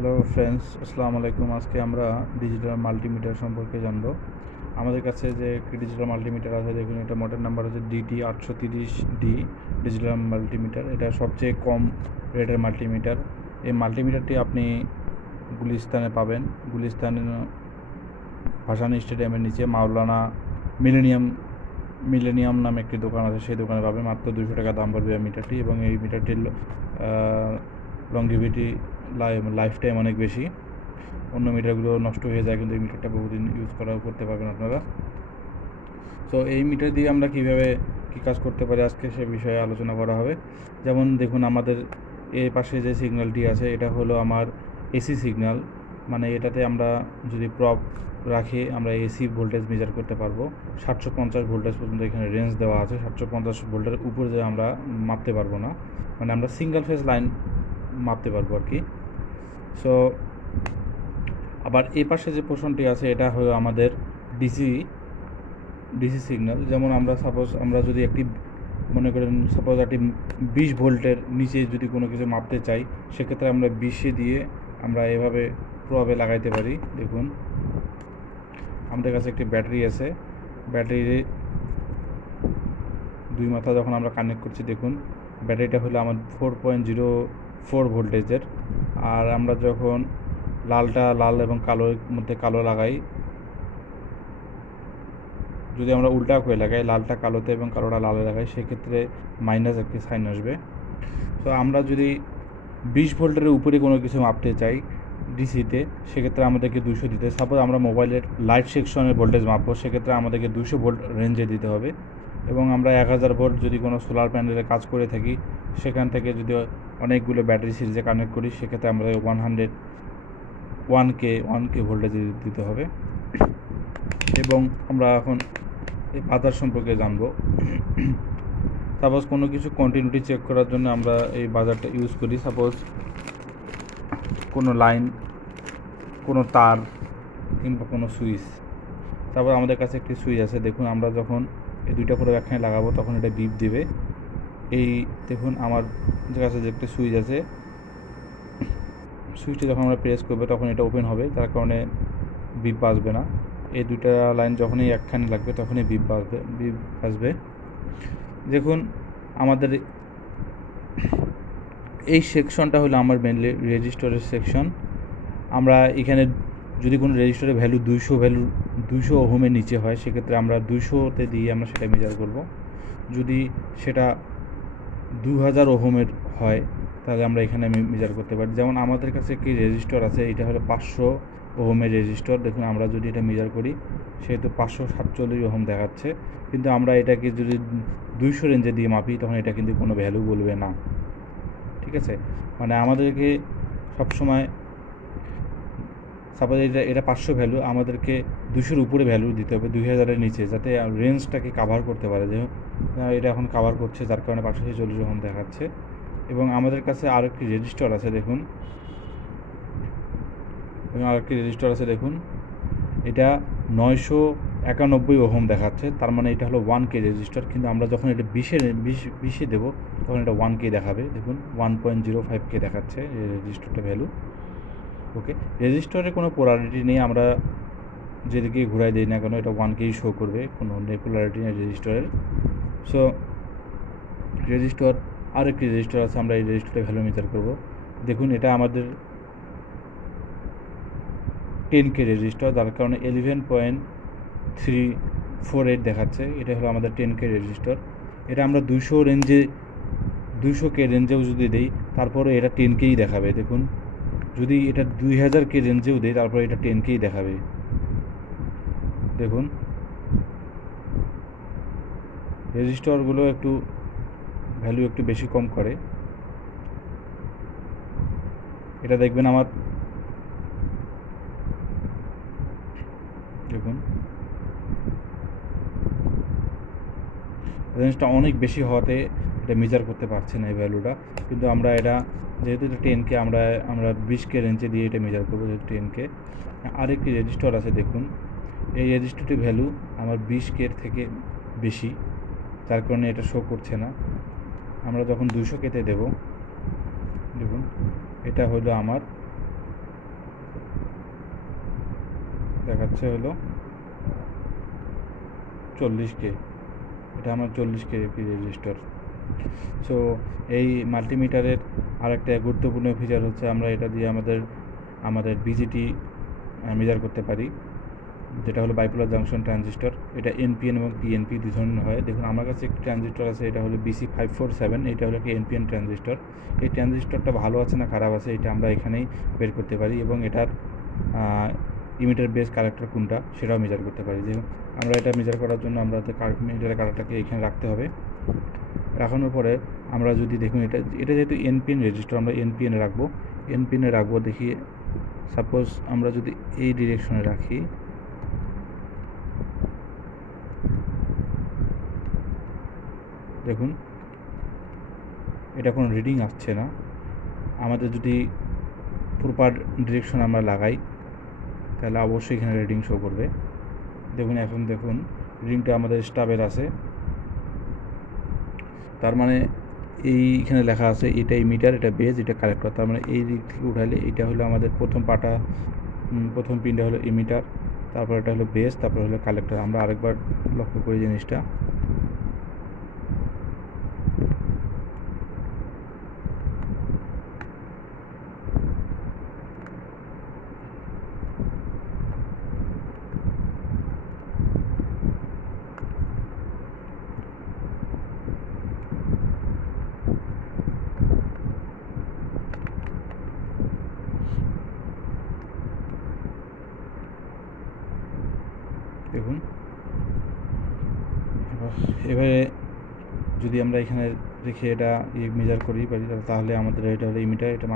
Hello friends, আসসালামু আলাইকুম। আজকে আমরা ডিজিটাল মাল্টিমিটার সম্পর্কে জানব। আমাদের কাছে যে একটি ডিজিটাল মাল্টিমিটার আছে, দেখুন এটা মডেল নাম্বার হচ্ছে DT830D ডিজিটাল মাল্টিমিটার। এটা সবচেয়ে কম রেটের মাল্টিমিটার। এই মাল্টিমিটারটি আপনি গুলিস্তানে পাবেন। গুলিস্তান ভাসানী স্টেডিয়ামের নিচে মাওলানা মিলেনিয়াম নামে একটি দোকান আছে, সেই দোকানে পাবেন। মাত্র 200 টাকা দাম পড়বে এই মিটারটি, এবং এই মিটারটির লংজিভিটি লাইফ টাইম অনেক বেশি। অন্য মিটারগুলো নষ্ট হয়ে যায়, কিন্তু এই মিটারটা বহুদিন ইউজ করতে পারবেন আপনারা। সো এই মিটার দিয়ে আমরা কীভাবে কী কাজ করতে পারি, আজকে সে বিষয়ে আলোচনা করা হবে। যেমন দেখুন, আমাদের এর পাশে যে সিগন্যালটি আছে, এটা হলো আমার এসি সিগন্যাল। মানে এটাতে আমরা যদি প্রপ রাখি, আমরা এসি ভোল্টেজ মেজার করতে পারবো। 750 ভোল্টেজ পর্যন্ত এখানে রেঞ্জ দেওয়া আছে। 750 ভোল্টের উপরে যে আমরা মাপতে পারবো না, মানে আমরা সিঙ্গেল ফেজ লাইন মাপতে পারবো আর কি। সো আবার এই পাশে যে পোর্শনটি আছে, এটা হলো আমাদের ডিসি সিগন্যাল। যেমন আমরা যদি একটি মনে করেন সাপোজ একটি 20 ভোল্টের নিচে যদি কোনো কিছু মাপতে চাই, সেক্ষেত্রে আমরা 20 দিয়ে আমরা এভাবে প্রবে লাগাইতে পারি। দেখুন, আমাদের কাছে একটি ব্যাটারি আছে। ব্যাটারির দুই মাথা যখন আমরা কানেক্ট করছি, দেখুন ব্যাটারিটা হলো আমার 4.04 ভোল্টেজের। আর আমরা যখন লাল এবং কালোর মধ্যে কালো লাগাই, যদি আমরা উল্টা করে লাগাই, লালটা কালোতে এবং কালোটা লালে লাগাই, সেক্ষেত্রে মাইনাস একটি সাইন আসবে। তো আমরা যদি 20 ভোল্টের উপরে কোনো কিছু মাপতে চাই ডিসিতে, সেক্ষেত্রে আমাদেরকে 200 দিতে। সাপোজ আমরা মোবাইলের লাইট সেকশনের ভোল্টেজ মাপবো, সেক্ষেত্রে আমাদেরকে 200 ভোল্ট রেঞ্জে দিতে হবে। এবং আমরা 1000 ভোল্ট যদি কোনো সোলার প্যানেলে কাজ করে থাকি, সেখান থেকে যদি অনেকগুলো ব্যাটারি সিরিজে কানেক্ট করি, সেক্ষেত্রে আমরা 1K ভোল্টেজ দিতে হবে। এবং আমরা এখন এই বাজার সম্পর্কে জানবো। সাপোজ কোনো কিছু কন্টিনিউটি চেক করার জন্য আমরা এই বাজারটা ইউজ করি। সাপোজ কোনো লাইন, কোনো তার কিংবা কোনো সুইচ। তারপর আমাদের কাছে একটি সুইচ আছে। দেখুন, আমরা যখন এই দুইটা করে একখানে লাগাবো, তখন এটা বিপ দেবে। এই দেখুন, আমার কাছে যে একটা সুইচ আছে, সুইচটি যখন আমরা প্রেস করবো, তখন এটা ওপেন হবে, যার কারণে বিপ বাজবে না। এই দুইটা লাইন যখনই একখানে লাগবে, তখনই বিপ বাজবে। দেখুন, আমাদের এই সেকশনটা হলো আমার মেনলি রেজিস্টরের সেকশন। আমরা এখানে যদি কোনো রেজিস্টরের ভ্যালু 200 ওহমের নিচে হয়, সেক্ষেত্রে আমরা 200তে দিয়ে আমরা সেটা মেজার করব। যদি সেটা 2000 ওহমের হয়, তাহলে আমরা এখানে মেজার করতে পারি। যেমন আমাদের কাছে একটি রেজিস্টর আছে, এটা হলো 500 ওহমের রেজিস্টর। দেখুন, আমরা যদি এটা মেজার করি, সেহেতু 547 ওহম দেখাচ্ছে, কিন্তু আমরা এটাকে যদি 200 রেঞ্জে দিয়ে মাপি, তখন এটা কিন্তু কোনো ভ্যালু বলবে না। ঠিক আছে, মানে আমাদেরকে সবসময় সাপোজ এটা 500 ভ্যালু, আমাদেরকে 200-র উপরে ভ্যালু দিতে হবে, 2000-এর নিচে, যাতে রেঞ্জটাকে কাভার করতে পারে। যেমন এটা এখন কাভার করছে, যার কারণে 540 ওহম দেখাচ্ছে। এবং আমাদের কাছে আরও একটি রেজিস্টর আছে, দেখুন এটা 991 ওহম দেখাচ্ছে। তার মানে এটা হলো 1K রেজিস্টর, কিন্তু আমরা যখন এটা 20 দেবো, তখন এটা 1K দেখাবে। দেখুন, 1.05K দেখাচ্ছে এই রেজিস্টরটা ভ্যালু। ওকে, রেজিস্টরের কোনো পোলারিটি নেই, আমরা যেদিকে ঘুরাই দিই না কেন, এটা 1Kই শো করবে, কোনো পোলারিটি নেই রেজিস্টরের। সো রেজিস্টর, আরেকটি রেজিস্টর আছে, আমরা এই রেজিস্টরের ভ্যালু মেজার করব। দেখুন, এটা আমাদের 10K রেজিস্টর, যার কারণে 11.348 দেখাচ্ছে। এটা হলো আমাদের 10K রেজিস্টর। এটা আমরা 200K রেঞ্জেও যদি দিই, তারপরে এটা 10Kই দেখাবে। দেখুন, যদি এটা 2000K রেঞ্জেও দেয়, তারপরে এটা 10Kই দেখাবে। দেখুন, রেজিস্টরগুলো একটু ভ্যালু একটু বেশি কম করে। এটা দেখবেন আমার, দেখুন রেঞ্জটা অনেক বেশি হওয়াতে এটা মেজার করতে পারছে না এই ভ্যালুটা। কিন্তু আমরা এটা, যেহেতু এটা 10K, আমরা 20K রেঞ্জে দিয়ে এটা মেজার করবো, যেহেতু 10K। আরেকটি রেজিস্টর আছে, দেখুন এই রেজিস্টরটির ভ্যালু আমার 20K থেকে বেশি, যার কারণে এটা শো করছে না। আমরা যখন 200K দেব, দেখুন এটা হলো আমার দেখাচ্ছে হলো 40K, এটা আমার 40K রেজিস্টার। সো এই মাল্টিমিটারের আরেকটা গুরুত্বপূর্ণ ফিচার হচ্ছে আমরা এটা দিয়ে আমাদের বিজিটি মেজার করতে পারি, যেটা হলো বাইপোলার জাংশন ট্রানজিস্টর। এটা এনপিএন এবং পিএনপি দুই ধরনের হয়। দেখুন আমার কাছে একটি ট্রানজিস্টর আছে, এটা হলো BC547, এটা হলো কি এনপিএন ট্রানজিস্টর। এই ট্রানজিস্টরটা ভালো আছে না খারাপ আছে এটা আমরা এখানেই বের করতে পারি, এবং এটার ইমিটার বেস কালেক্টর কোনটা সেটাও মেজার করতে পারি। যেমন আমরা এটা মেজার করার জন্য আমরা মিটারের কারেক্টরটাকে এখানে রাখতে হবে। রাখানোর পরে আমরা যদি দেখুন এটা যেহেতু এনপিএন রেজিস্টার, আমরা এনপিএনে রাখবো। দেখি সাপোজ আমরা যদি এই ডিরেকশনে রাখি, দেখুন এটা কোনো রিডিং আসছে না। আমাদের যদি প্রপার ডিরেকশন আমরা লাগাই তাহলে অবশ্যই এখানে রিডিং শো করবে। এখন দেখুন রিডিংটা আমাদের স্টাবের আছে, তার মানে এইখানে লেখা আছে এটা ইমিটার, এটা বেস, এটা কালেক্টর। তার মানে এই দিক থেকে উঠালে এটা হলো আমাদের প্রথম পিনটা হলো ইমিটার, তারপর এটা হলো বেস, তারপর হলো কালেক্টর। আমরা আরেকবার লক্ষ্য করি জিনিসটা। দেখুন এবারে যদি আমরা এখানে রেখে এটা মেজার করি তাহলে আমাদের এটা হলো ইমিটার, এটা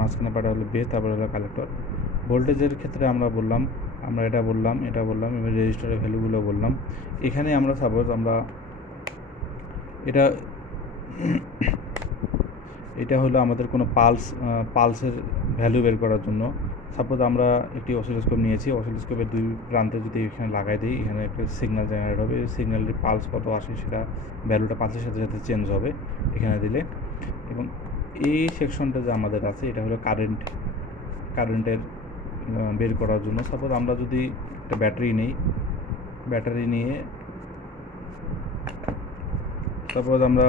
মাঝখানে পাটা হলো বেস, তারপর হলো কালেক্টর। ভোল্টেজের ক্ষেত্রে আমরা এটা বললাম এবার রেজিস্টারের ভ্যালুগুলো বললাম। এখানে আমরা সাপোজ আমরা এটা হলো আমাদের কোনো পালসের ভ্যালু বের করার জন্য। সাপোজ আমরা একটি অসিলোস্কোপ নিয়েছি, অসিলোস্কোপের দুই প্রান্তে যদি এখানে লাগাই দিই, এখানে একটা সিগন্যাল জেনারেট হবে। এই সিগন্যালটির পালস কত আসে সেটা ভ্যালুটা পালসের সাথে সাথে চেঞ্জ হবে এখানে দিলে। এবং এই সেকশনটা যে আমাদের আছে এটা হলো কারেন্টের বের করার জন্য। সাপোজ আমরা যদি একটা ব্যাটারি নিয়ে সাপোজ আমরা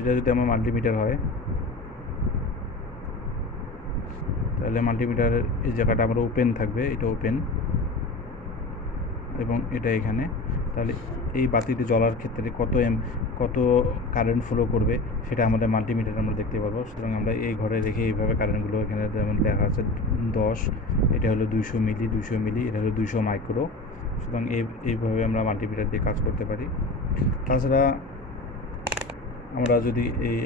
এটা যদি আমার মাল্টিমিটার হয় তাহলে মাল্টিমিটারের এই জায়গাটা আমরা ওপেন থাকবে, এটা ওপেন এবং এটা এখানে। তাহলে এই বাতিটি জ্বলার ক্ষেত্রে কত কারেন্ট ফ্লো করবে সেটা আমাদের মাল্টিমিটার আমরা দেখতে পারবো। সুতরাং আমরা এই ঘরে রেখে এইভাবে কারেন্টগুলো এখানে যেমন লেখা আছে 10, এটা হলো 200 মিলি, এটা হলো 200 মাইক্রো। সুতরাং এইভাবে আমরা মাল্টিমিটার দিয়ে কাজ করতে পারি। তাছাড়া আমরা যদি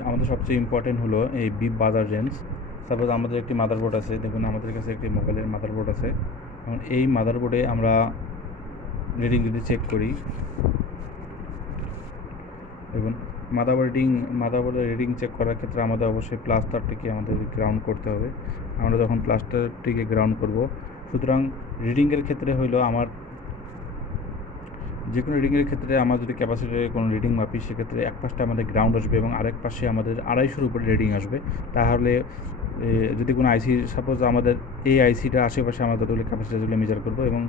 আমাদের সবচেয়ে ইম্পর্টেন্ট হলো এই বিপ বাজার রেঞ্জ। সাপোজ আমাদের একটি মাদারবোর্ড আছে, দেখুন আমাদের কাছে একটি মোবাইলের মাদারবোর্ড আছে। এবং এই মাদারবোর্ডে আমরা রিডিং যদি চেক করি, দেখুন মাদারবোর্ডের রিডিং চেক করার ক্ষেত্রে আমাদের অবশ্যই প্লাস তারটিকে আমাদের গ্রাউন্ড করতে হবে। আমরা যখন প্লাস তারটিকে গ্রাউন্ড করব, সুতরাং রিডিংয়ের ক্ষেত্রে হইলো যে কোনো রিডিংয়ের ক্ষেত্রে আমরা যদি ক্যাপাসিটরের কোনো রিডিং মাপি, সেক্ষেত্রে এক পাশটা আমাদের গ্রাউন্ড আসবে এবং আরেক পাশে আমাদের 250 উপরে রিডিং আসবে। তাহলে যদি কোনো আইসি সাপোজ আমাদের এই আইসিটা আশেপাশে আমরা ততগুলো ক্যাপাসিটারগুলো মেজার করবো এবং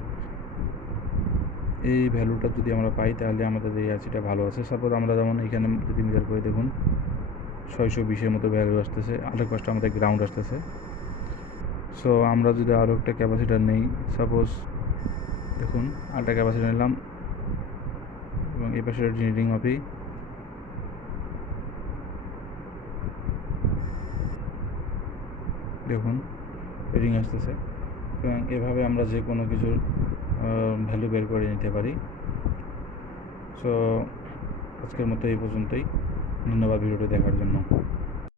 এই ভ্যালুটা যদি আমরা পাই তাহলে আমাদের এই আইসিটা ভালো আছে। সাপোজ আমরা যেমন এখানে যদি মেজার করে দেখুন 620-এর মতো ভ্যালু আসতেছে, আরেক পাশটা আমাদের গ্রাউন্ড আসতেছে। সো আমরা যদি আরও একটা ক্যাপাসিটার নেই, সাপোজ দেখুন আরেকটা ক্যাপাসিটার নিলাম এবং এই পাশে রিডিং মাপি, দেখুন রিডিং আসতেছে। এবং এভাবে আমরা যে কোনো কিছুর ভ্যালু বের করে নিতে পারি। সো আজকের মতো এই পর্যন্তই। ধন্যবাদ ভিডিওটি দেখার জন্য।